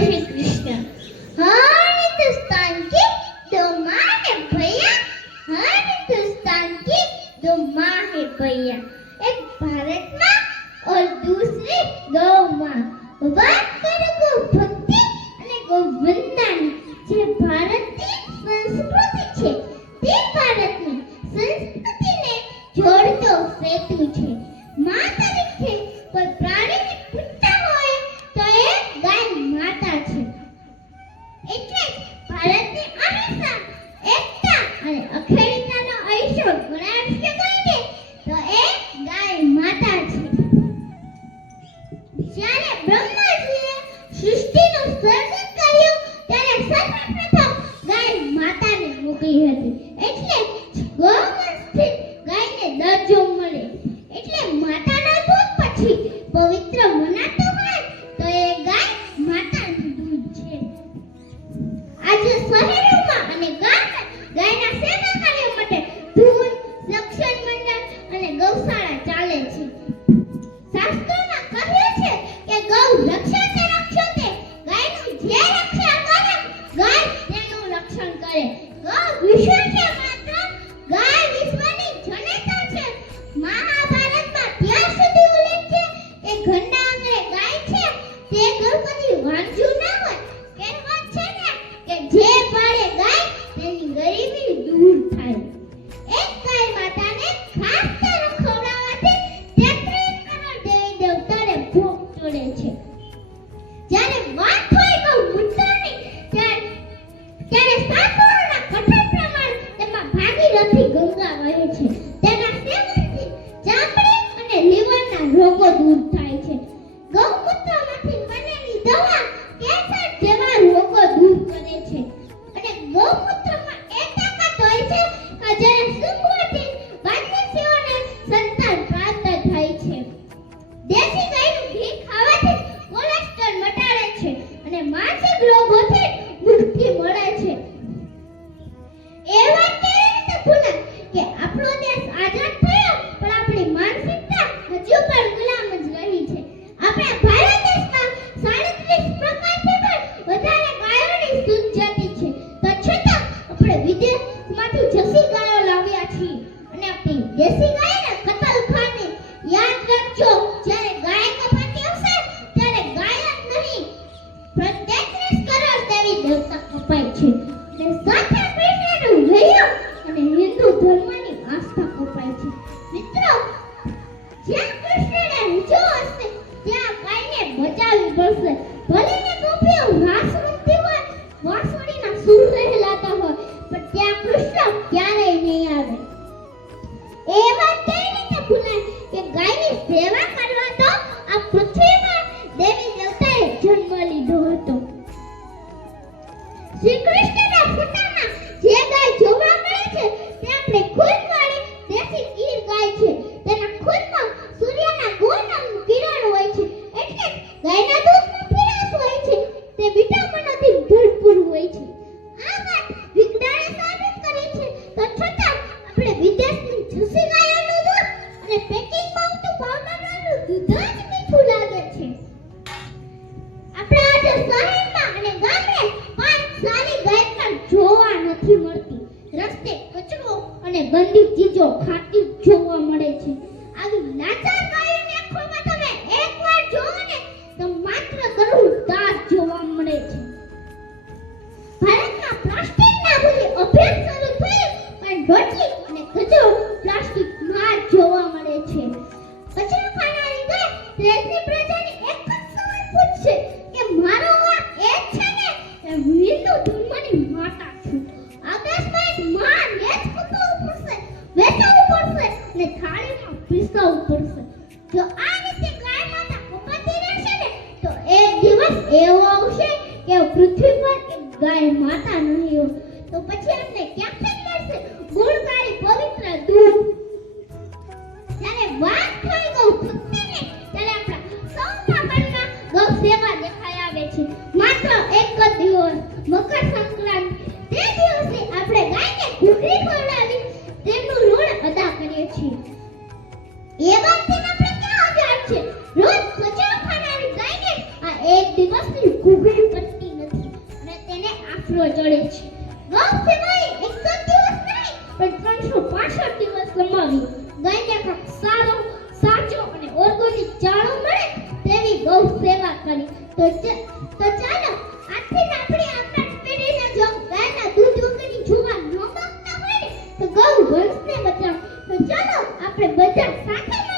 श्री कृष्ण। हर हिंदुस्तान की दो माँ है भैया, हर हिंदुस्तान की दो माँ है भैया, एक भारत माँ और दूसरी गौ माँ। बात करो गौ भक्ति અને ગૌ વંદન જે ભારતની સંસ્કૃતિ છે તે ભારતની સંસ્કૃતિને જોડતો સેતુ છે। માં તરીકે કોઈ પ્રાણીને પૂછતા હોય તો એ ગાય માતા છે। એટલે ભારતની અહિંસા, એકતા અને અખંડિતતાનો આયુષ્ય ગણાવી શકાય તો એ ગાય માતા છે। જ્યારે બ્રહ્માજીએ સૃષ્ટિનું સર્જન કર્યું ત્યારે સર્વપ્રથમ ગાય માતાને મૂકી હતી, એટલે ગૌવંશથી ગાયને દરજ્જો મળે। એટલે માતાના દૂધ પછી પવિત્ર મનાતું હોય તો એ ગાય માતાનું દૂધ છે। આજે શહેરોમાં અને ગામમાં ગાયના સેવા કાર્ય માટે ધૂન, રક્ષણ મંડળ અને ગૌશાળા ચાલે છે। શાસ્ત્રોમાં કહ્યું છે કે ગૌ રક્ષતે રક્ષતે, ગાયનું જે રક્ષા કરે ગાય તેનું રક્ષણ કરે। ગૌ વિશ્વ છે માત્ર, ગાય વિશ્વની જનતા છે। મહાભારતમાં ત્યાં સુધી ઉલ્લેખ છે કે ઘરના આંગણે ગાય છે તે ઘર કદી વાંચ્યું ના હોય। કહેવત છે ને કે જે પાળે ગાય તેની ગરીબી દૂર થાય। એક ગાય માતાને ખાસ તર ખવડાવવાથી 33 કરોડ દેવી દેવતાને ભોગ ચડે છે। જ્યારે વાત હોય ગૌ મૂત્રની ત્યારે શાસ્ત્રોના કઠોર પ્રમાણ તેમાં ભાગીરથી ગંગા વહે છે। તેના સેવનથી ચામડી અને લીવરના રોગો દૂર થાય છે। ગૌમૂત્રમાંથી બનેલી દવા કેન્સર જેવા રોગો દૂર કરે છે। અને ગૌમૂત્રમાં એ તાકાત હોય છે કે જેને સૂંઘવાથી બાળકીઓને સંતાન પ્રાપ્ત થાય છે। દેશી ગાયનું ઘી ખાવાથી કોલેસ્ટ્રોલ મટાડે છે અને માનસિક રોગોથી મુક્તિ મળે છે। એ વાત કેવી રીતે ભૂલાય કે આપણો દેશ આઝાદ થયો પણ આપણી માનસિકતા હજુ પણ ગુલામ જ રહી છે। આપણા ભારત દેશમાં 37 પ્રકારથી પણ વધારે ગાયોની શુદ્ધ જાતિ છે, તો છતાં આપણે વિદેશમાંથી જર્સી ગાયો લાવ્યા છીએ અને આપણી દેશી ગાયને કતલખાને યાદ રાખજો। જ્યારે ગાય કપાતી હશે ત્યારે ગાય જ નહીં પણ 33 કરોડ દેવી દેવતા કપાય છે અને સાથે કૃષ્ણનું વૈયમ અને હિન્દુ ધર્મની આસ્થા કપાય છે। મિત્રો, જ્યાં કૃષ્ણને રૂજો હશે ત્યાં ગાયને બચાવવી પડશે। ભલે ને ગોપીઓ રાસ રમતી હોય, વાંસળીના સૂર રહેલાતા હોય, પણ ત્યાં કૃષ્ણ ક્યારેય નહીં આવે। એ વાત કેવી રીતે ભૂલાય કે ગાયની સેવા કરવા તો આ પૃથ્વીમાં દેવી દેવતાએ જન્મ લીધો હતો। શ્રી કૃષ્ણના ફોટામાં જે ગાય જોવા મળે છે તે આપણે ખૂનવાળી દેશી ગીર ગાય છે। તેના ખૂનમાં સૂર્યના ગોળના કિરણ હોય છે, એટલે ગાયના દૂધમાં પીળાશ હોય છે, તે વિટામિનોથી ભરપૂર હોય છે। આ વાત વિજ્ઞાને સાબિત કરી છે, તો છતાં આપણે વિદેશની જર્સી ગાયોનું દૂધ અને પેકિંગમાં આવતું પાવડરવાળું દૂધ જ મીઠું લાગે છે। આપણા આજે શહેરમાં અને ગામડે પાંચ સારી ગાય પણ જોવા નથી મળતી। રસ્તે કચરો અને ગંદી ચીજો ખાતી જોવા મળે છે। આવી લાચાર ગાયોની આંખોમાં તમે એકવાર જોવો ને તો માત્ર કરુણ દાગ જોવા મળે છે। ભારતમાં પ્લાસ્ટિકના બધી અભ્યાસ શરૂ થયો પણ રોટલી અને કચરો પ્લાસ્ટિકમાં જોવા મળે છે। કચરો ખાનારી ગાય દેશની પ્રજાની એક જ સવાલ પૂછશે કે મારો આ એ છે ને કે હું હિન્દુ ધર્મની માતા છું। આકાશમાં એક માન લેજ કપાવવું પડશે, વેચાવવું પડશે અને થાળીમાં પીરસાવવું પડશે। જો આ રીતે ગાય માતા કપાતી રહેશે ને તો એક દિવસ એવો આવશે કે પૃથ્વી પર એક ગાય માતા નહીં હોય, તો પછી આપણે ક્યાંથી મળશે ગુણકારી પવિત્ર દૂધ। જ્યારે વાત થઈ ગૌ ભક્તિની ત્યારે આપણા સૌના મનમાં ગૌ સેવા દેખાઈ આવે છે। માત્ર એક જ દિવસ મકર સંક્રાંતિ, તે દિવસે આપણે ગાયને ઘૂઘરી ખવડાવી તેમનું ઋણ અદા કરીએ છીએ। એ વાતથી આપણે ક્યાં આઝાદ છે? રોજ કચરો ખાનારી ગાયને આ એક દિવસની ઘૂઘરી પર આશરો ચડે છે. ગૌ સેવાએ 1 દિવસ નહીં પણ 365 દિવસ લંબાવી. ગાયને કાંઈક સારો, સાચો અને ઓર્ગેનિક ચારો મળે તેવી ગૌ સેવા કરી. તો ચાલો આજથી જ આપણી આવનાર પેઢીને જો ગાયના દૂધ વગરની જોવા ન માંગતા હોય ને તો ગૌ વંશને બચાવો. તો ચાલો આપણે બધા સાથે